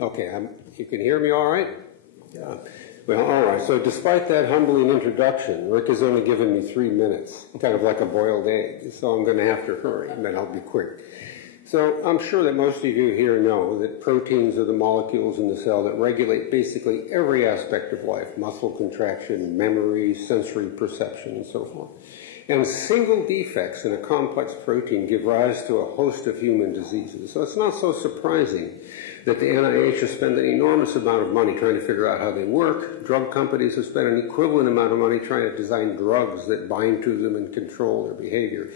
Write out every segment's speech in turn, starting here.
Okay, you can hear me all right? Yeah. Well, all right. So despite that humbling introduction, Rick has only given me 3 minutes, kind of like a boiled egg. So I'm going to have to hurry, and then I'll be quick. So I'm sure that most of you here know that proteins are the molecules in the cell that regulate basically every aspect of life: muscle contraction, memory, sensory perception, and so forth. And single defects in a complex protein give rise to a host of human diseases. So it's not so surprising that the NIH has spent an enormous amount of money trying to figure out how they work. Drug companies have spent an equivalent amount of money trying to design drugs that bind to them and control their behavior.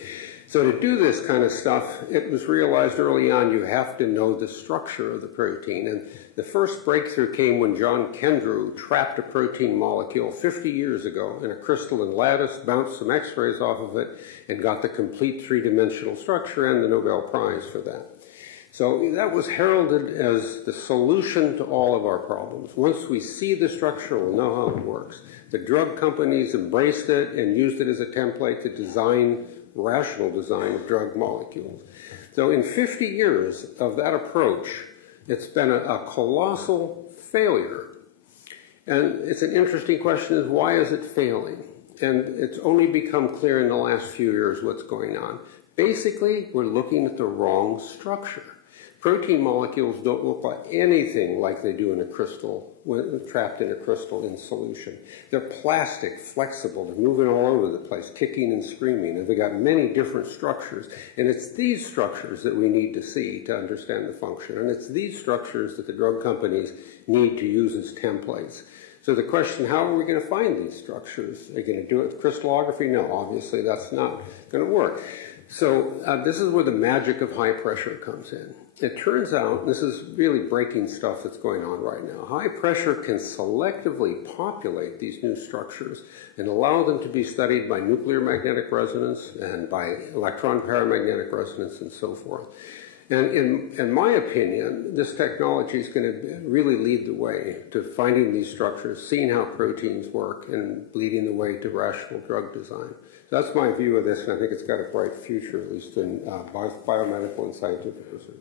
So to do this kind of stuff, it was realized early on you have to know the structure of the protein. And the first breakthrough came when John Kendrew trapped a protein molecule 50 years ago in a crystalline lattice, bounced some X-rays off of it, and got the complete three-dimensional structure and the Nobel Prize for that. So that was heralded as the solution to all of our problems. Once we see the structure, we'll know how it works. The drug companies embraced it and used it as a template to design rational design of drug molecules. So in 50 years of that approach, it's been a colossal failure. And it's an interesting question is, why is it failing? And it's only become clear in the last few years what's going on. Basically, we're looking at the wrong structure. Protein molecules don't look like anything like they do in a crystal, trapped in a crystal in solution. They're plastic, flexible, they're moving all over the place, kicking and screaming, and they've got many different structures. And it's these structures that we need to see to understand the function. And it's these structures that the drug companies need to use as templates. So the question, how are we going to find these structures? Are they going to do it with crystallography? No, obviously that's not going to work. So this is where the magic of high pressure comes in. It turns out, this is really breaking stuff that's going on right now, high pressure can selectively populate these new structures and allow them to be studied by nuclear magnetic resonance and by electron paramagnetic resonance and so forth. And in my opinion, this technology is going to really lead the way to finding these structures, seeing how proteins work, and leading the way to rational drug design. So that's my view of this, and I think it's got a bright future, at least in biomedical and scientific research.